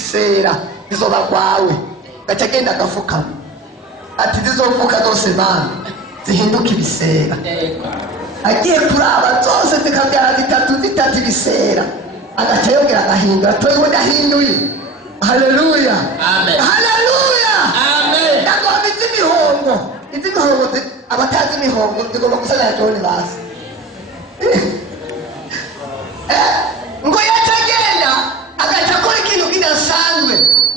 ibisera bizoba kwawe gaca agenda agafukama ati zizovuka zose mana zihinduka ibisera agiye kuraba zose zikabyara zitatu ibisera agaca yongera agahindura toyeho ndahinduye. Haleluya, haleluya, ndagomba iz'imihongo abatazi imihongo zigomba gusana ya John basi ngo yacagenda agaca akora ikintu kidasanzwe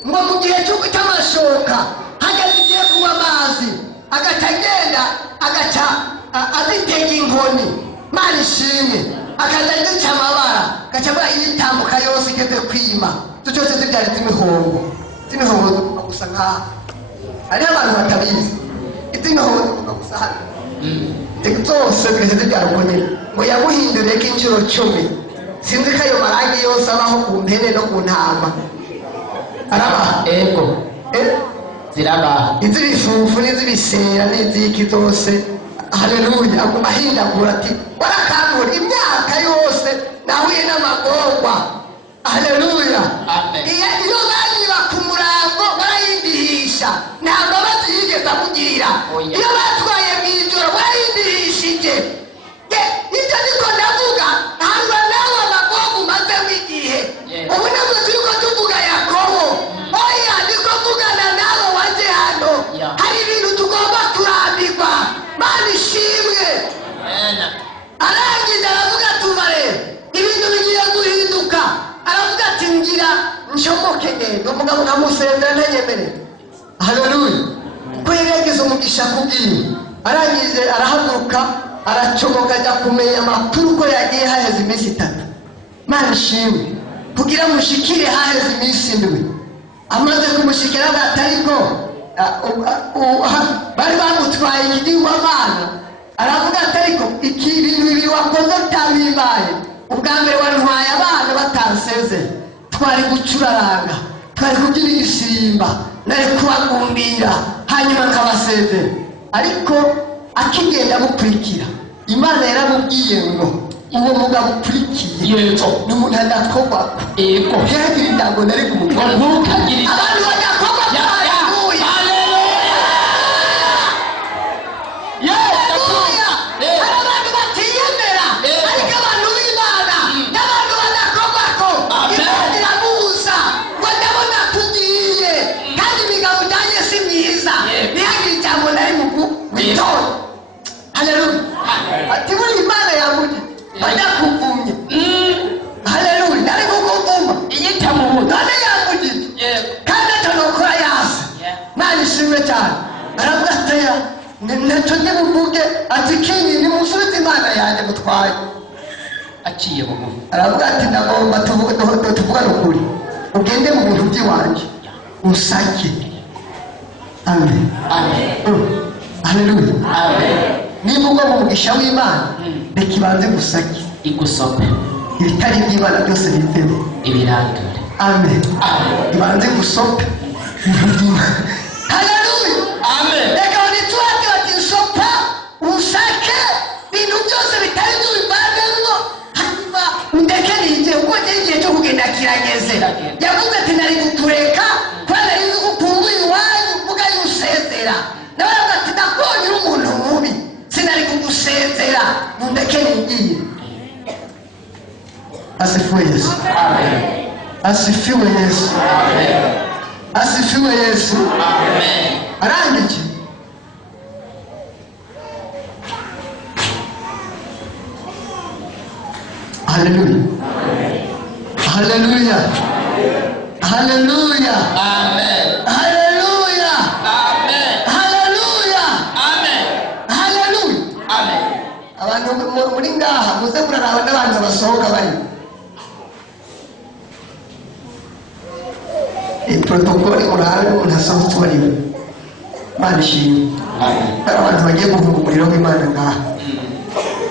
ngo mu gihe cy'amashoka hageze igiye kunywa amazi agaca agenda agaca azitega inkoni Mana ishimwe akaza azica amabara agaca abura yitambuka yose igeze kwima cyose zibyara iz'imihongo gusa nkaho hariho abantu batabizi iz'imihongo gusa hano zose zigeze zibyara ukonyine ngo yaguhinduriye k'inshuro 10 sinzi ko ayo marangi yose abaho ku mpene no ku ntama arabaha zirabaha iz'ibifufu n'iz'ibisera n'iziki zose. Haleluya, aguma ahindagura ati warakangura imyaka yose nahuye n'amagorwa. Haleluya, iyo bagiba ku murango barayindihisha nta mbabazi yigeze amugirira. Iyo batwaye mu ijoro barayindihishije. Nicyo niko ndavuga hangwa nawe amagorwa umazemo igihe. Ubu nabwo turiko tuvuga Yakobo, oya niko vugana nawe waje hano. Hari ibintu tugomba kurambirwa. Mana ishimwe. Arangiza aravuga tumare ibintu bigiye guhinduka. Aravuga ati ngira nshomoke ngendo umugabo kamusendera ntanyemere. Haleluya, ko yegeze umugisha kubwiye. Arangize arahaguruka aracomoka ajya kumenya amakuru ko yagiye haheze iminsi 3. Mana ishimwe kugira mushikire haheze iminsi 7. Amaze kumushikira atariko bari bamutwaye igihwamana. Aravuga atariko iki bintu bibiri wakoze utabibaye. Ubwa mbere wantwaye abana batanseze, twari gucuraranga, twari kugira igisimba, nari kubagumbira hanyuma nkabasezera. Ariko akigenda gukurikira Imana yaramubwiye ngo uwo mugabo ukurikiye n'umuntu adakorwa ntiyagira indango nari kumukora abantu badakorwa. Haleluya, ati muri Imana yavuze badakuvumye. Haleluya, nari kukuvuma iyita mu buto nari yavuze kandi atanokora yase. Mana ishimwe cyane. Aravuga ati ntacyo ndibuvuge ati kinyi ni musubize Imana yanjye mutwaye aciye bugufi. Aravuga ati ndagomba tuvugane ukuri ugende mu bintu by'iwanjye usake. Amen, amen. Haleluya, amen. Niba ugomba umugisha w'Imana reka ibanze gusake igusope ibitari by'Imana byose bivemo ibirandure. Amen, ibanze gusope. Haleluya, amen. Reka nitwate ati sopa usake bintu byose bitari by'Imana hanyuma ndeke nije uko igihe cyo kugenda kirageze. Yavuze ati nari gutureka kandi nari gukumbuye iwanyu uvuga yusezera. Nabaga ati ndakubonye umuntu mubi sinari kugusezera mundeke nigiye. Asifiwe Yesu, amen. Asifiwe Yesu, amen. Asifiwe Yesu, amen. Arangije haleluya, haleluya, haleluya, amen. Haleluya, amen. Haleluya, amen. Haleluya, amen. Abantu muri ngaha muze muraraba n'abantu basohoka bari protokoli urabe unasohotse bariwe. Mana ishimwe, amen. Abantu bagiye kuvuga umuriro w'Imana ngaha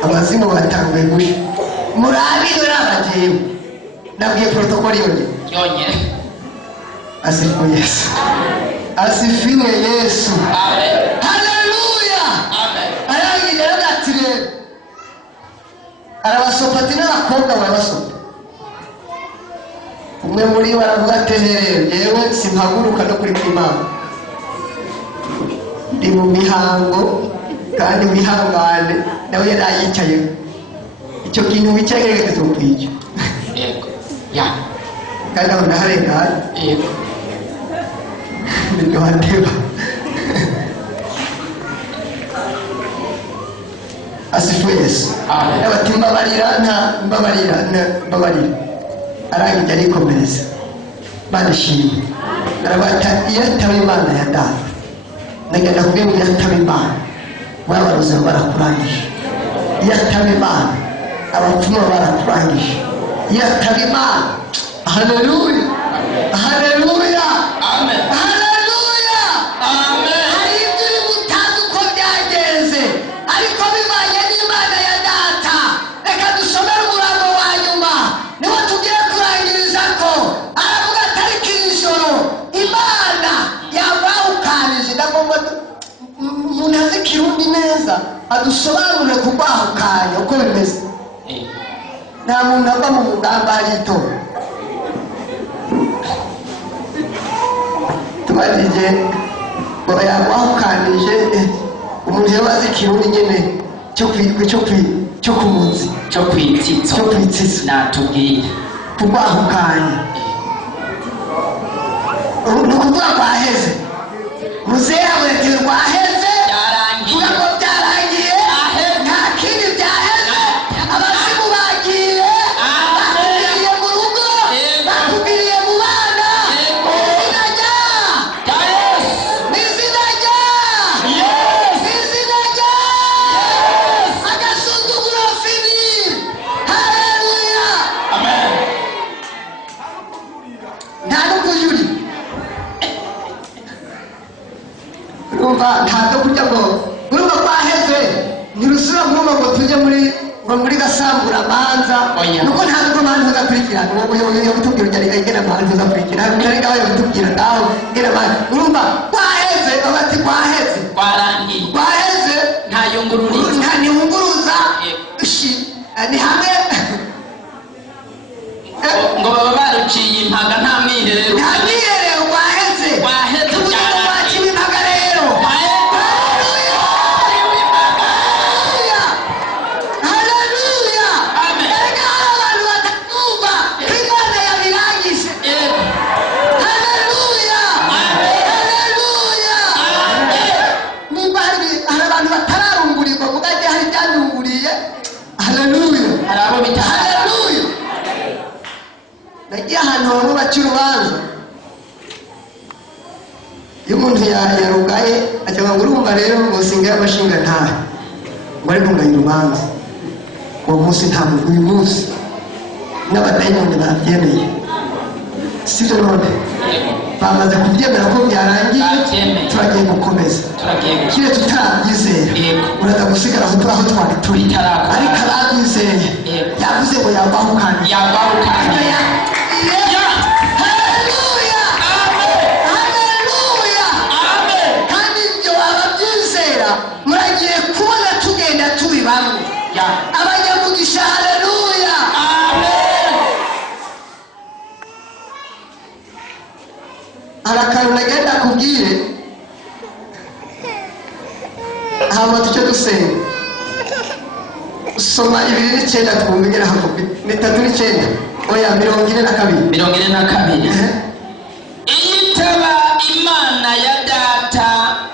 abazimu batanguye gusha murabire n'abajewe nabwiye protokoli yonye. Asifiwe Yesu, asifiwe Yesu, amen. Haleluya, amen. Arangije aragatire arabasopati n'abakobwa barabasopa umwe muri baravuga ati yewe simpaguruka no kuri Imana ndi mu mihango kandi wihangane nawe yarayicaye icyo kintu wicaye kizokwica yego ya kandi aho ndaharengana yego ndio hateba asifiwe Yesu. Abati mbabarira arangije arikomereza barishimye arabata iyo ataba Imana ya data nagenda kubwira ngo ataba Imana babaruze barakurangije iyo ataba Imana abapfumu barakurangije iyo ataba Imana haleluya haleluya amen haleluya amen. Hari ibyo uri gutazi uko byagenze ariko bivanye n'Imana ya data. Reka dusome umurongo wa nyuma niho tugiye kurangiriza ko aravuga atari kijoro Imana yabawukanije ndagomba umuntu azi Kirundi neza adusobanurire kubahukanya uko bimeze. Nta muntu ava mu mugamba aritora tubajije ngo yabawukanije umuntu yabazi Kirundi nyene cyo kumunsi cyo kwitsitso natubwiye kubahukanya nukuvuga kwaheze muzehe aboneke rwaheze byarangiye ngo byarangiye nta kindi byaheze abazimu bagiye bakubiriye mu rugo bakubiriye mu bana izina rya izina rya izina rya agasuzuguro fini haleluya amen nta n'ukujuri urumva ntabwo kujya ngo urumva kwaheze ntirusura mwumva ngo tujye muri gasambura manza nuko ntabwo mpamvu uzakurikirana uwo kutubwira ujya igena mpamvu uzakurikirana ntari ngaho yo kutubwira ngaho igena mpamvu urumva kwaheze abati kwaheze kwaheze nta niyunguruza ni hamwe ngo baba baruciye impaga nta mwiherero kwaheze byarangiye impaga rero haleluya Amen. Erega abantu batakumva ko Imana yabirangije haleluya haleluya nimba hari abantu batararungurirwa mugajya hari ibyarunguriye haleluya hari abo bita haleluya nagiye ahantu bamwe baca urubanza iyo umuntu yarugaye acyanga ngo urumva rero ngo singaye amashinga ntahe ngo ari ntunganye urubanza uwo munsi nta muntu uyu munsi n'abadayimoni babyemeye sibyo none bamaze kubyemera ko byarangiye Babyemeye. turagiye gukomeza turagiye kire tutarabyizera Yego. uraza gusigara aho twari turi Bitarakora. ariko ababyizeye Yego. yavuze ngo yabahukanye yabawukanye haleluya haleluya kandi ibyo ababyizera muragiye kubona tugenda turi bamwe abanyamugisha haleluya hari akantu nagenda kubwire hama tuce dusenga soma 2:9 twumva igera hapo 3:9 oya 42 iyitaba Imana ya data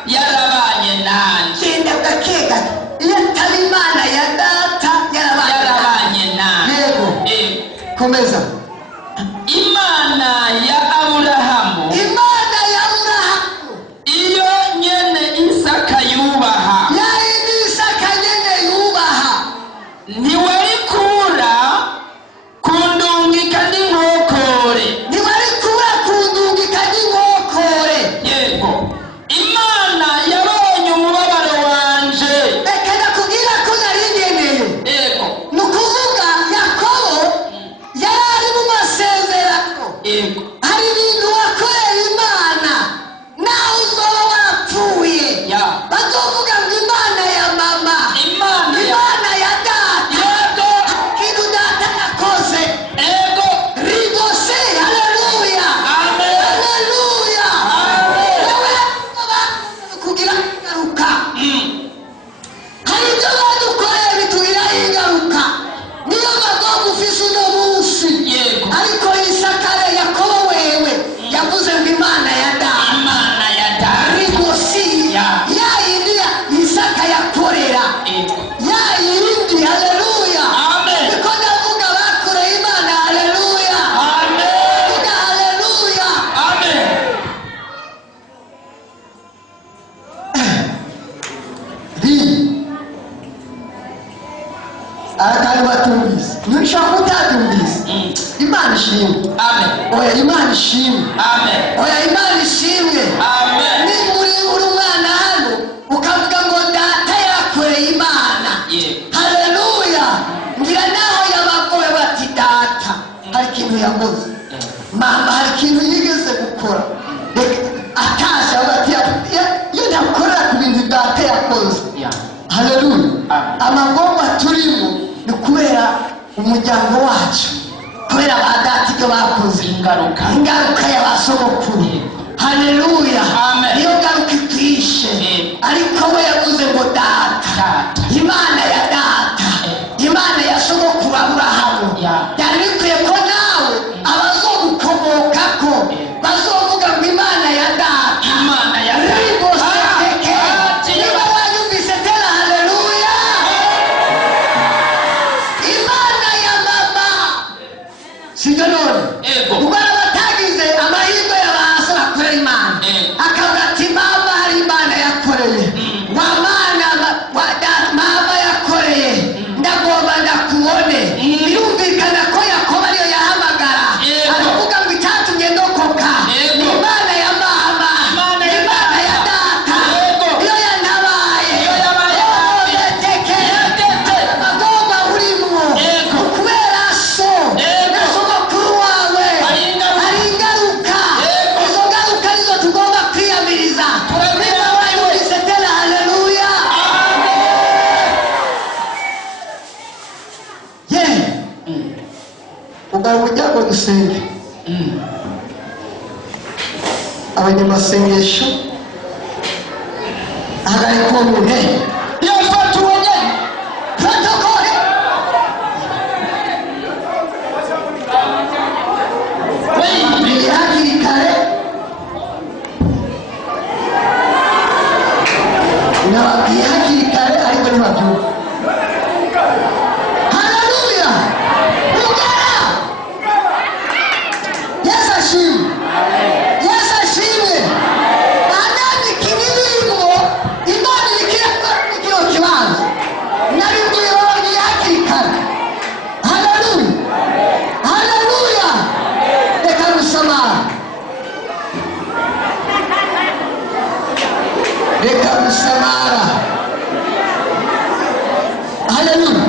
yarabanye nanjye genda gakega iyo atari Imana ya data yarabanye nanjye yego komeza Imana ya Aburahamu Imana ya Aburahamu iyo nyene Isaka yubaha yayindi Isaka nyene yubaha ntiwari kubura kundungika n'inkokore ntiwari kubura kundungika n'inkokore yego Imana yabonye umubabaro wanje reka nakubwira ko nari ngeneye yego ni ukuvuga Yakobo yari ari mu masezerano yego hari ntushaka utabyumvise. Imana ishimwe. Amen. Oya Imana ishimwe. Amen. Oya Imana ishimwe. Amen. Niba uri umwana hano ukavuga ngo data yakoreye Imana. Haleluya. Ngira naho yabagoye bati data hari ikintu yakoze, mama hari ikintu yigeze gukora, atasha bati iyo ntakorera ku bintu data yakoze. Haleluya. Amagomba turimo ni kubera umuryango wacu, kubera ba data ibyo bakoze, ingaruka y'abasogokuru. Haleluya. Niyo ngaruka itwishe, ariko we yavuze ngo data, Imana ya data, Imana ya sogokuru Aburahamu. Byari bikwiye ko nawe abazogukomokako bazovuga ngo Imana ya data, Imana ya data. Niba wanyumvise tera haleluya. Imana ya mama sibyo none ubwo batagize amahirwe y'abaso bakorera Imana, akavuga ati mama hari Imana yakoreye, mama yakoreye, ndagomba ndakubone. Birumvikana ko Yakobo ariyo yahamagara aravuga ngo icyatumye ndokoka ni Imana ya mama, Imana ya data, iyo yantabaye. Agomba urimo kubera so na sogokuru wawe hari ingaruka. Izo ngaruka nizo tugomba kwiyamiriza. Niba wayumvise tera haleluya. Ubwo umuryango dusenge. Abanyamasengesho hagarika uwo muntu yafata ubonye protokole. Biri hakiri kare, nababwiye hakiri kare ariko ntibabyumva. Haleluya. Ugera. Yesu ashimwe. Yesu ashimwe. Adani kinibirimo Imana ikira ikiyo kibanza. Nabibwiye bababwiye hakiri kare. Haleluya. Haleluya. Reka gusamara. Reka gusamara. Haleluya.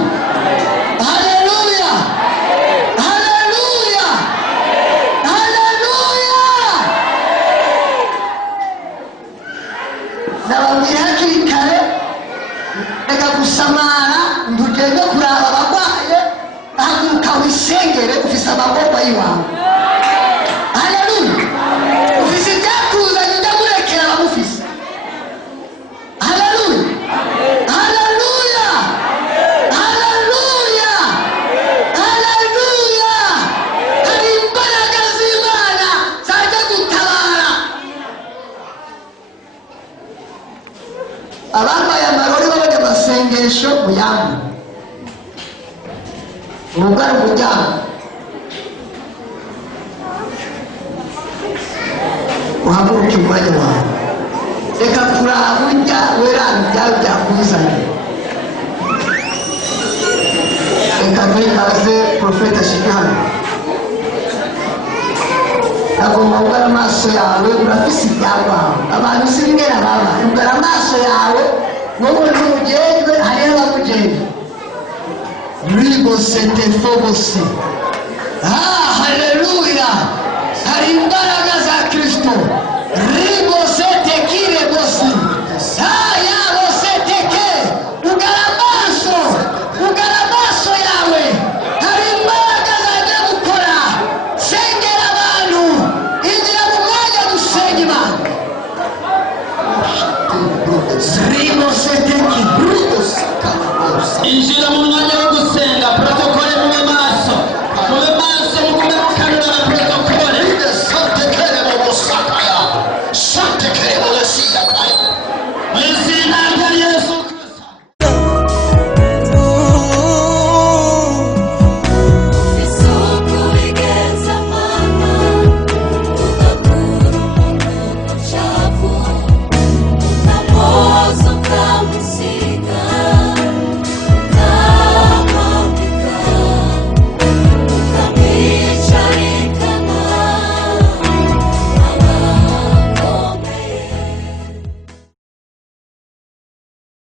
Haleluya. Haleluya. Haleluya. Nababwiye hakiri kare, reka gusamara, ntugende kuraba abagwaye, haguruka wisengere. Ufise amagomba y'iwawe. Haleluya. Ufise ibyakuzanye ndamurekera abamufise. Haleluya. Haleluya. Haleluya. Haleluya. Hari imbaraga z'Imana zaje gutabara. Abambaye amarori b'abanyamasengesho muyambu umugari umuryango uhaguruke umwanya wawe. Reka kuraba urya werana ibyawe byakuzanye. Reka ikaze Profeta Shikana. Agomba kugara amaso yawe, urafise ibyagwawe. Abantu singera baba ugara amaso yawe, wowe n'umugejwe hariho abamugejwe. Ribo sete fobosi. Haleluya. Hari imbaraga za Kristo.